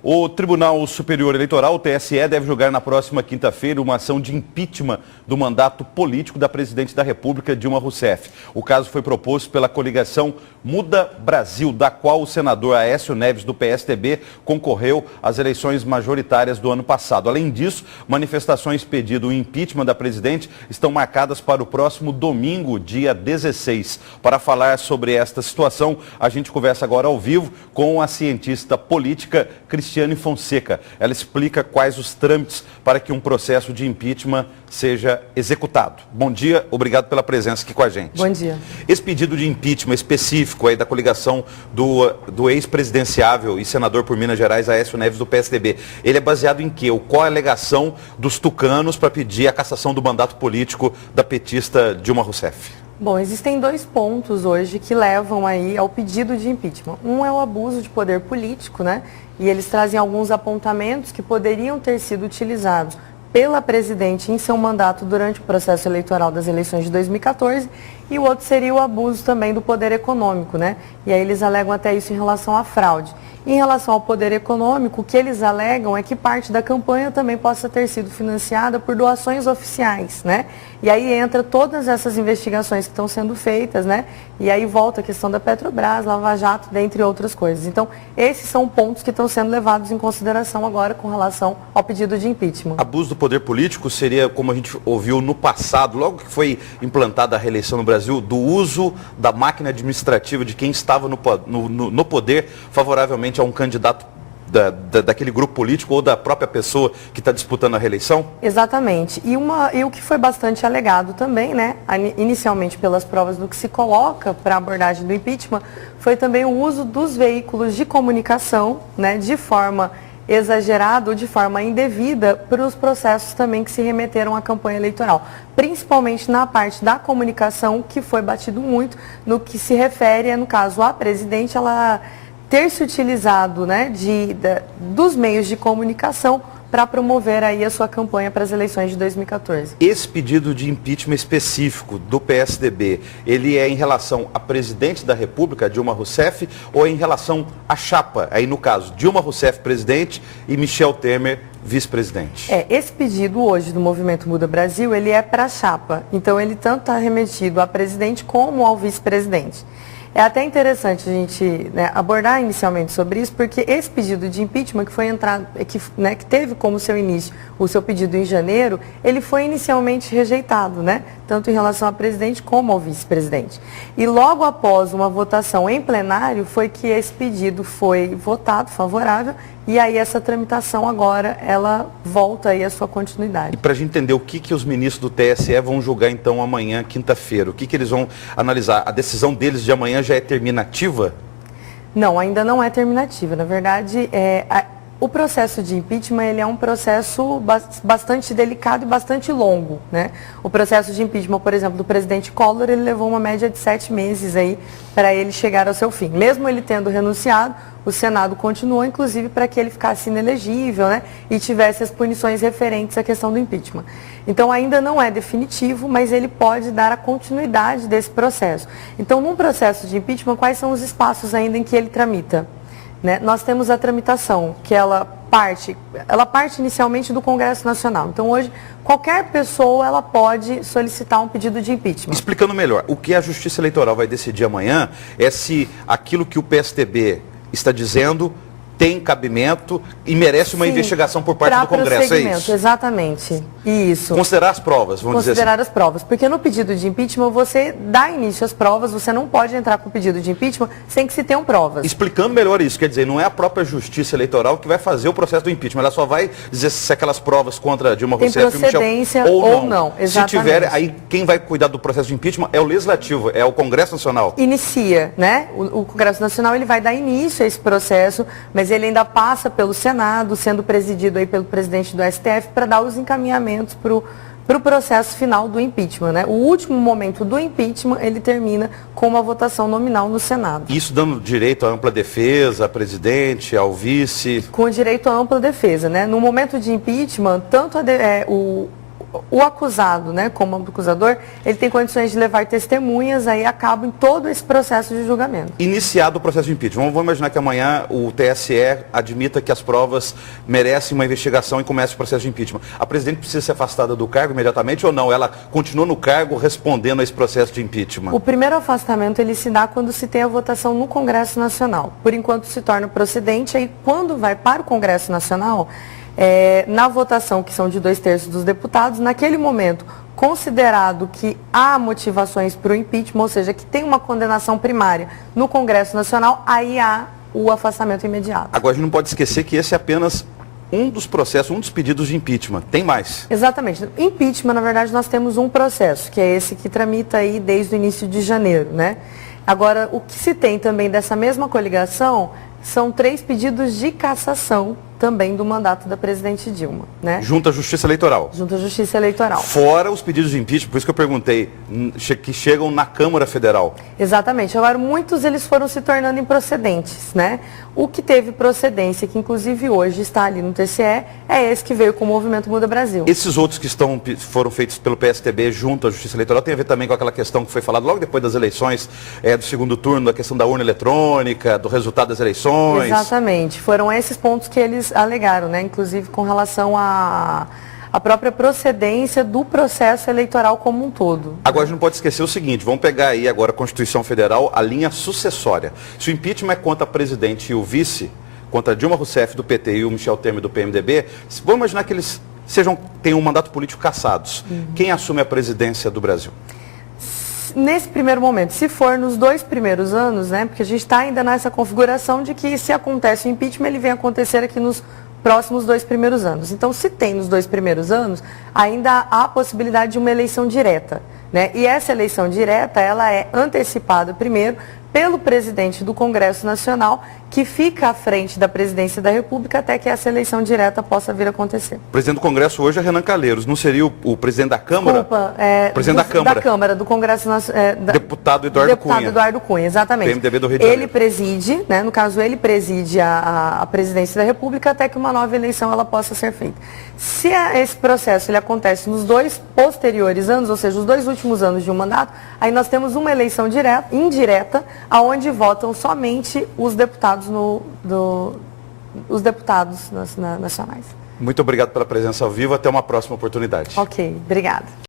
O Tribunal Superior Eleitoral, o TSE, deve julgar na próxima quinta-feira uma ação de impeachment do mandato político da presidente da República, Dilma Rousseff. O caso foi proposto pela coligação Muda Brasil, da qual o senador Aécio Neves, do PSDB, concorreu às eleições majoritárias do ano passado. Além disso, manifestações pedindo o impeachment da presidente estão marcadas para o próximo domingo, dia 16. Para falar sobre esta situação, a gente conversa agora ao vivo com a cientista política Cristiane Fonseca. Ela explica quais os trâmites para que um processo de impeachment seja executado. Bom dia, obrigado pela presença aqui com a gente. Bom dia. Esse pedido de impeachment específico aí da coligação do ex-presidenciável e senador por Minas Gerais, Aécio Neves, do PSDB, ele é baseado em quê? Qual é a alegação dos tucanos para pedir a cassação do mandato político da petista Dilma Rousseff? Bom, existem dois pontos hoje que levam aí ao pedido de impeachment. Um é o abuso de poder político, né? E eles trazem alguns apontamentos que poderiam ter sido utilizados pela presidente em seu mandato durante o processo eleitoral das eleições de 2014, e o outro seria o abuso também do poder econômico, né? E aí eles alegam até isso em relação à fraude. Em relação ao poder econômico, o que eles alegam é que parte da campanha também possa ter sido financiada por doações oficiais, né? E aí entra todas essas investigações que estão sendo feitas, né? E aí volta a questão da Petrobras, Lava Jato, dentre outras coisas. Então, esses são pontos que estão sendo levados em consideração agora com relação ao pedido de impeachment. Abuso do poder político seria, como a gente ouviu no passado, logo que foi implantada a reeleição no Brasil, do uso da máquina administrativa de quem estava no poder favoravelmente a um candidato daquele grupo político ou da própria pessoa que está disputando a reeleição? Exatamente. E o que foi bastante alegado também, né, inicialmente pelas provas do que se coloca para a abordagem do impeachment, foi também o uso dos veículos de comunicação, né, de forma exagerada ou de forma indevida para os processos também que se remeteram à campanha eleitoral. Principalmente na parte da comunicação, que foi batido muito no que se refere, no caso, a presidente, ela ter se utilizado, né, dos meios de comunicação para promover aí a sua campanha para as eleições de 2014. Esse pedido de impeachment específico do PSDB, ele é em relação à presidente da República, Dilma Rousseff, ou é em relação à chapa, aí no caso, Dilma Rousseff, presidente, e Michel Temer, vice-presidente? Esse pedido hoje do Movimento Muda Brasil, ele é para a chapa. Então, ele tanto está remetido à presidente como ao vice-presidente. É até interessante a gente, né, abordar inicialmente sobre isso, porque esse pedido de impeachment que teve como seu início o seu pedido em janeiro, ele foi inicialmente rejeitado, né, tanto em relação ao presidente como ao vice-presidente. E logo após uma votação em plenário, foi que esse pedido foi votado favorável, e aí essa tramitação agora, ela volta aí à sua continuidade. E para a gente entender o que os ministros do TSE vão julgar então amanhã, quinta-feira, o que eles vão analisar? A decisão deles de amanhã já é terminativa? Não, ainda não é terminativa. Na verdade, o processo de impeachment, ele é um processo bastante delicado e bastante longo, né? O processo de impeachment, por exemplo, do presidente Collor, ele levou uma média de 7 meses aí para ele chegar ao seu fim. Mesmo ele tendo renunciado, o Senado continuou, inclusive, para que ele ficasse inelegível, né, e tivesse as punições referentes à questão do impeachment. Então, ainda não é definitivo, mas ele pode dar a continuidade desse processo. Então, num processo de impeachment, quais são os espaços ainda em que ele tramita? Né? Nós temos a tramitação, que ela parte inicialmente do Congresso Nacional. Então, hoje, qualquer pessoa ela pode solicitar um pedido de impeachment. Explicando melhor, o que a Justiça Eleitoral vai decidir amanhã é se aquilo que o PSDB está dizendo tem cabimento e merece uma investigação por parte do Congresso, é isso? Exatamente, isso. Considerar as provas, vamos dizer assim. Considerar as provas, porque no pedido de impeachment você dá início às provas, você não pode entrar com o pedido de impeachment sem que se tenham provas. Explicando melhor isso, quer dizer, não é a própria Justiça Eleitoral que vai fazer o processo do impeachment, ela só vai dizer se aquelas provas contra Dilma Rousseff e Michel ou não. Exatamente. Se tiver, aí quem vai cuidar do processo de impeachment é o Legislativo, é o Congresso Nacional. Inicia, né? O Congresso Nacional ele vai dar início a esse processo, mas ele ainda passa pelo Senado, sendo presidido aí pelo presidente do STF, para dar os encaminhamentos para o processo final do impeachment, né? O último momento do impeachment, ele termina com uma votação nominal no Senado. Isso dando direito à ampla defesa, ao presidente, ao vice? Com direito à ampla defesa, né? No momento de impeachment, tanto o acusado, né, como acusador, ele tem condições de levar testemunhas, aí acaba em todo esse processo de julgamento. Iniciado o processo de impeachment, vamos imaginar que amanhã o TSE admita que as provas merecem uma investigação e comece o processo de impeachment. A presidente precisa ser afastada do cargo imediatamente ou não? Ela continua no cargo respondendo a esse processo de impeachment? O primeiro afastamento ele se dá quando se tem a votação no Congresso Nacional. Por enquanto se torna procedente, aí quando vai para o Congresso Nacional, na votação, que são de 2/3 dos deputados, naquele momento, considerado que há motivações para o impeachment, ou seja, que tem uma condenação primária no Congresso Nacional, aí há o afastamento imediato. Agora, a gente não pode esquecer que esse é apenas um dos processos, um dos pedidos de impeachment. Tem mais? Exatamente. Impeachment, na verdade, nós temos um processo, que é esse que tramita aí desde o início de janeiro, né? Agora, o que se tem também dessa mesma coligação são 3 pedidos de cassação também do mandato da presidente Dilma, né? Junto à Justiça Eleitoral. Junto à Justiça Eleitoral. Fora os pedidos de impeachment, por isso que eu perguntei, que chegam na Câmara Federal. Exatamente. Agora, muitos eles foram se tornando improcedentes, né? O que teve procedência, que inclusive hoje está ali no TSE, é esse que veio com o Movimento Muda Brasil. Esses outros que foram feitos pelo PSTB junto à Justiça Eleitoral tem a ver também com aquela questão que foi falada logo depois das eleições, do segundo turno, da questão da urna eletrônica, do resultado das eleições. Exatamente. Foram esses pontos que eles alegaram, né? Inclusive com relação à própria procedência do processo eleitoral como um todo. Agora a gente não pode esquecer o seguinte, vamos pegar aí agora a Constituição Federal, a linha sucessória. Se o impeachment é contra a presidente e o vice, contra Dilma Rousseff do PT e o Michel Temer do PMDB, vamos imaginar que eles tenham um mandato político cassados. Quem assume a presidência do Brasil? Nesse primeiro momento, se for nos 2 primeiros anos, né, porque a gente está ainda nessa configuração de que se acontece o impeachment, ele vem acontecer aqui nos próximos 2 primeiros anos. Então, se tem nos 2 primeiros anos, ainda há a possibilidade de uma eleição direta, né? E essa eleição direta, ela é antecipada primeiro pelo presidente do Congresso Nacional, que fica à frente da presidência da República até que essa eleição direta possa vir a acontecer. O presidente do Congresso hoje é Renan Calheiros, não seria o presidente da Câmara? Desculpa, presidente da Câmara. Da Câmara, do Congresso Nacional. Deputado Eduardo Cunha. Deputado Eduardo Cunha, exatamente. PMDB do Rio de Janeiro. Ele preside, né, no caso ele preside a presidência da República até que uma nova eleição ela possa ser feita. Se esse processo ele acontece nos 2 posteriores anos, ou seja, os 2 últimos anos de um mandato, aí nós temos uma eleição indireta, aonde votam somente os deputados nacionais. Muito obrigado pela presença ao vivo, até uma próxima oportunidade. Ok, obrigada.